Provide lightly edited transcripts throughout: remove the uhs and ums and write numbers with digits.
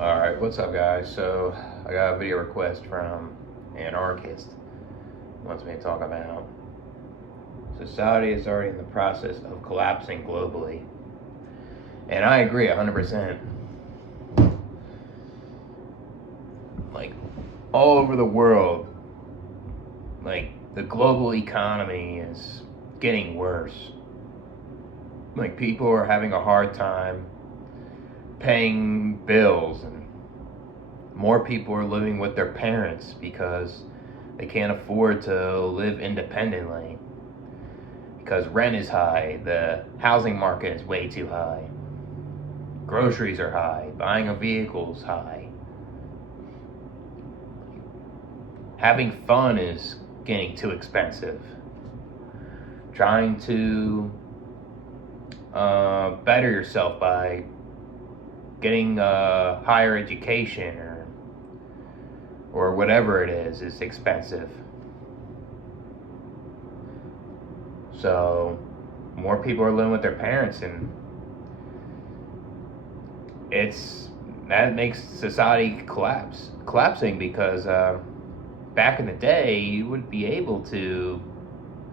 Alright, what's up guys? So, I got a video request from Anarchist. He wants me to talk about society is already in the process of collapsing globally. And I agree 100%. Like, all over the world, like, the global economy is getting worse. Like, people are having a hard time paying bills, and more people are living with their parents because they can't afford to live independently, because rent is high, the housing market is way too high, groceries are high, buying a vehicle is high, having fun is getting too expensive, trying to better yourself by getting a higher education or whatever it is expensive. So more people are living with their parents, and that makes society collapsing because back in the day you would be able to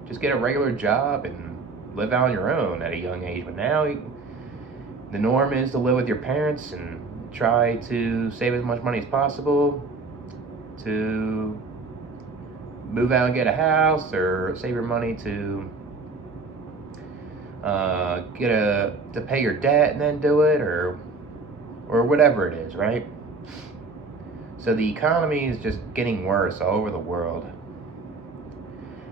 just get a regular job and live on your own at a young age, but now the norm is to live with your parents and try to save as much money as possible to move out and get a house, or save your money to to pay your debt and then do it, or whatever it is, right? So the economy is just getting worse all over the world,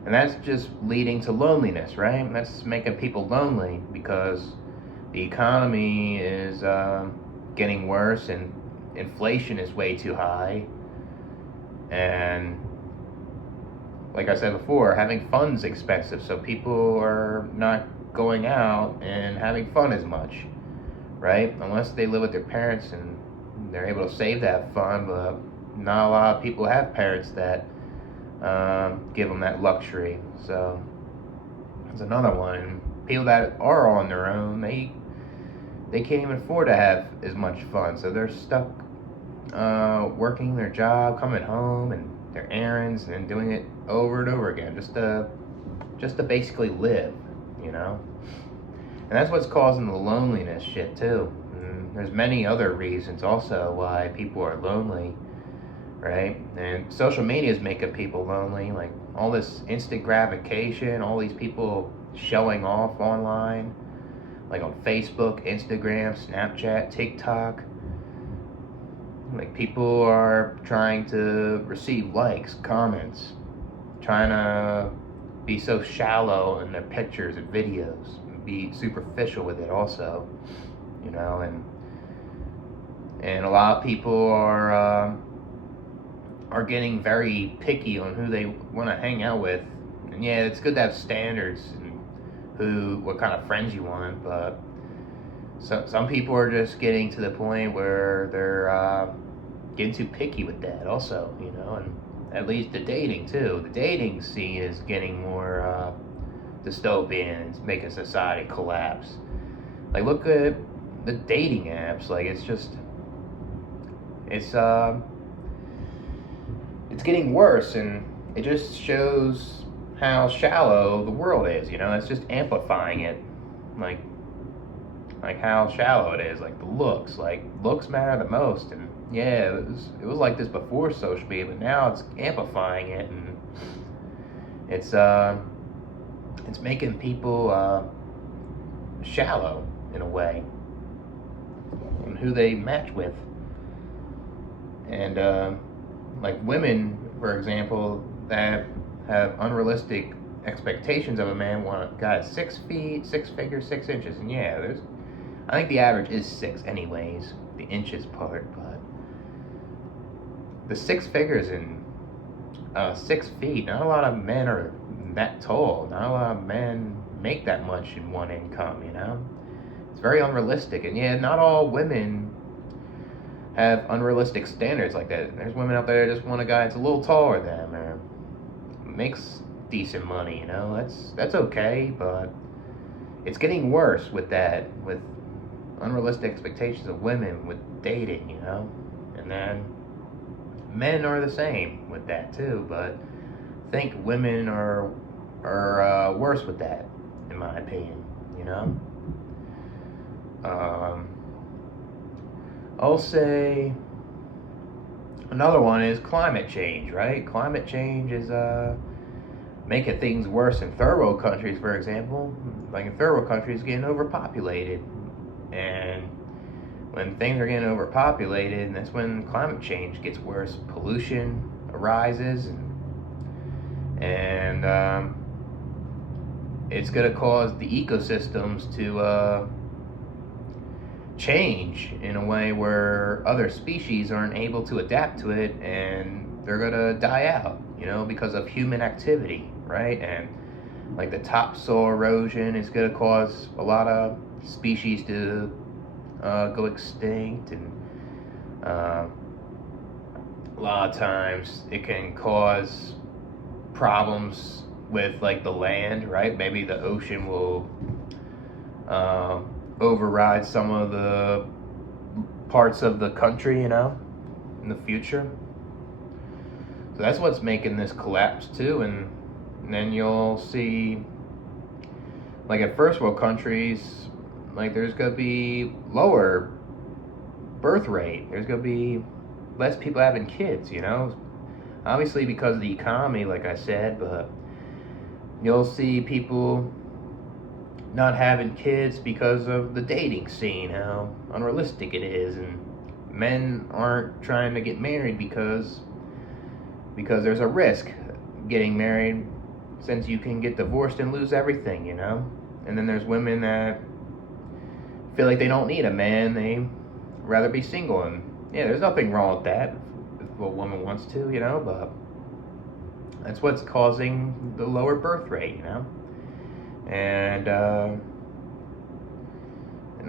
and that's just leading to loneliness, right? That's making people lonely because the economy is getting worse, and inflation is way too high, and like I said before, having fun's expensive, so people are not going out and having fun as much, right? Unless they live with their parents and they're able to save that fun, but not a lot of people have parents that give them that luxury. So that's another one. And people that are on their own, they can't even afford to have as much fun, so they're stuck working their job, coming home, and their errands, and doing it over and over again just to basically live, you know. And that's what's causing the loneliness shit too. And there's many other reasons also why people are lonely, right? And social media is making people lonely, like all this instant gratification, all these people showing off online, like on Facebook, Instagram, Snapchat, TikTok. Like, people are trying to receive likes, comments, trying to be so shallow in their pictures and videos, be superficial with it also, you know. And a lot of people are getting very picky on who they want to hang out with. And yeah, it's good to have standards and what kind of friends you want, but some people are just getting to the point where they're getting too picky with that also, you know. And at least the dating too. The dating scene is getting more dystopian. It's making society collapse. Like, look at the dating apps. Like, it's getting worse, and it just shows how shallow the world is, you know. It's just amplifying it. Like how shallow it is, like the looks matter the most. And yeah, it was like this before social media, but now it's amplifying it, and it's making people shallow in a way on who they match with. And like women, for example, that have unrealistic expectations of a man, want a guy 6 feet, 6 figures, 6 inches. And yeah, I think the average is 6 anyways, the inches part, but the 6 figures and 6 feet, not a lot of men are that tall. Not a lot of men make that much in one income, you know? It's very unrealistic. And yeah, not all women have unrealistic standards like that. There's women out there that just want a guy that's a little taller than them, or makes decent money, you know? That's okay, but it's getting worse with that, with unrealistic expectations of women with dating, and then men are the same with that too. But I think women are worse with that, in my opinion. Um, I'll say another one is climate change, right? Climate change is making things worse in third world countries, for example. Like in third world countries, getting overpopulated, and when things are getting overpopulated, that's when climate change gets worse. Pollution arises, and it's going to cause the ecosystems to change in a way where other species aren't able to adapt to it, and they're going to die out, because of human activity, right? And like the topsoil erosion is going to cause a lot of species to go extinct, and a lot of times it can cause problems with like the land, right? Maybe the ocean will override some of the parts of the country, in the future. So that's what's making this collapse too. And then you'll see, like at first world countries, like there's gonna be lower birth rate. There's gonna be less people having kids, obviously because of the economy, like I said. But you'll see people not having kids because of the dating scene, how unrealistic it is, and men aren't trying to get married because there's a risk getting married, since you can get divorced and lose everything, And then there's women that feel like they don't need a man, they rather be single. And yeah, there's nothing wrong with that if a woman wants to, but that's what's causing the lower birth rate, And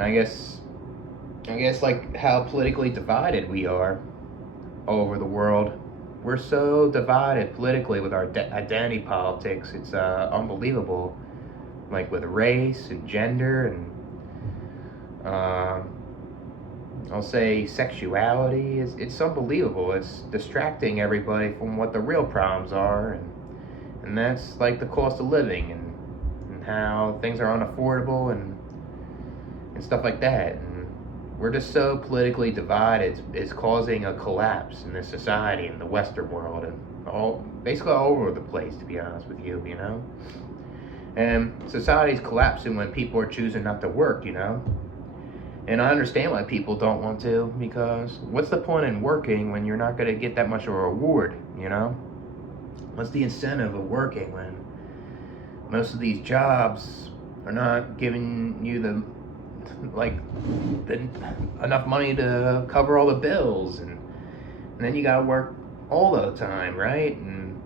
I guess like how politically divided we are all over the world. We're so divided politically with our identity politics. It's unbelievable. Like with race and gender, and I'll say sexuality. It's unbelievable. It's distracting everybody from what the real problems are, and that's like the cost of living, and how things are unaffordable, and stuff like that. And we're just so politically divided. It's causing a collapse in this society, in the Western world, and basically all over the place, to be honest with you, And society's collapsing when people are choosing not to work, And I understand why people don't want to, because what's the point in working when you're not going to get that much of a reward, What's the incentive of working when most of these jobs are not giving you enough money to cover all the bills, and then you gotta work all the time, right? And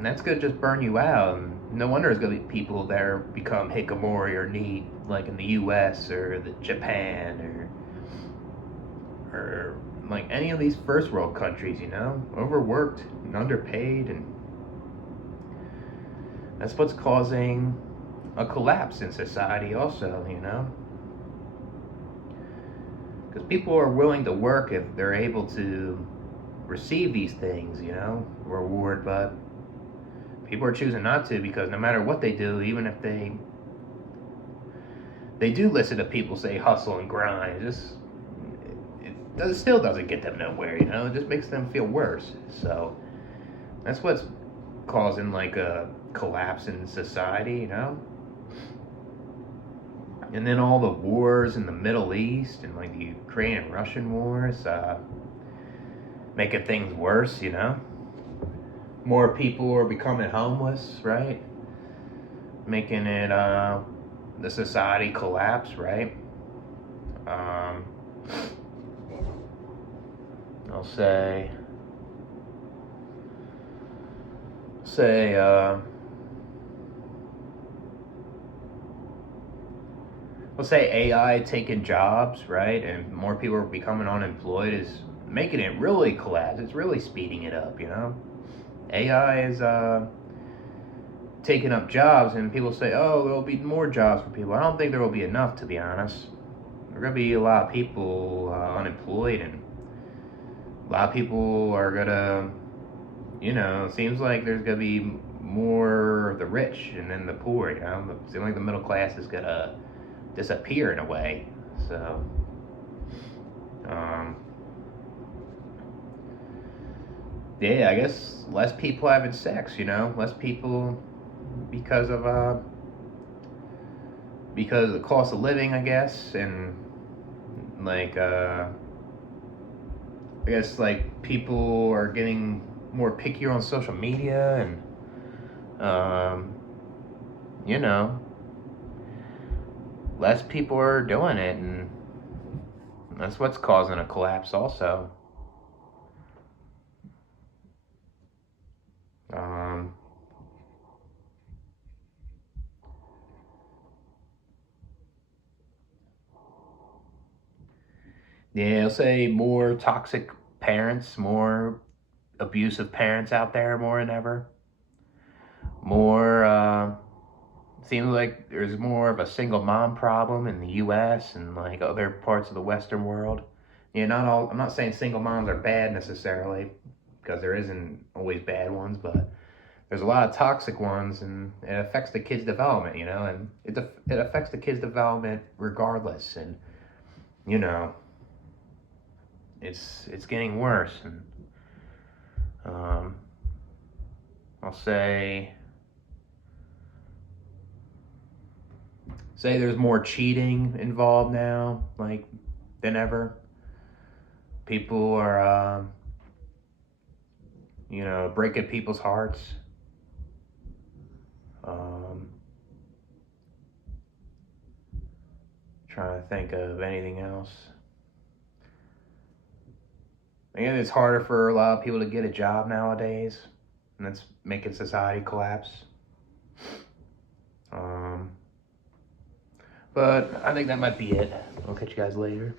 that's gonna just burn you out. And no wonder there's gonna be people that become hikikomori or neat, like in the U.S. or Japan or like any of these first world countries, overworked and underpaid, and that's what's causing a collapse in society also, Because people are willing to work if they're able to receive these things, reward, but people are choosing not to, because no matter what they do, even if they do listen to people say hustle and grind, it still doesn't get them nowhere, It just makes them feel worse. So that's what's causing like a collapse in society, And then all the wars in the Middle East, and like the Ukraine and Russian wars, making things worse, More people are becoming homeless, right? Making it, the society collapse, right? I'll say, let's say AI taking jobs, right? And more people are becoming unemployed, is making it really collapse. It's really speeding it up, AI is taking up jobs, and people say, oh, there'll be more jobs for people. I don't think there will be enough, to be honest. there are gonna be a lot of people unemployed, and a lot of people are gonna, it seems like there's gonna be more of the rich and then the poor. It seems like the middle class is gonna disappear in a way. So, um, yeah, I guess less people having sex. Less people because of the cost of living, I guess, and like I guess like people are getting more pickier on social media, and you know, less people are doing it, and that's what's causing a collapse also. Um, yeah, I'll say more toxic parents, more abusive parents out there more than ever. More, seems like there's more of a single mom problem in the U.S. and like other parts of the Western world. Yeah, not all. I'm not saying single moms are bad necessarily, because there isn't always bad ones, but there's a lot of toxic ones, and it affects the kid's development. And it affects the kid's development regardless, and you know, it's getting worse, and um, I'll say there's more cheating involved now, like than ever. People are, breaking people's hearts. Um, Trying to think of anything else. Again, it's harder for a lot of people to get a job nowadays, and that's making society collapse. But I think that might be it. I'll catch you guys later.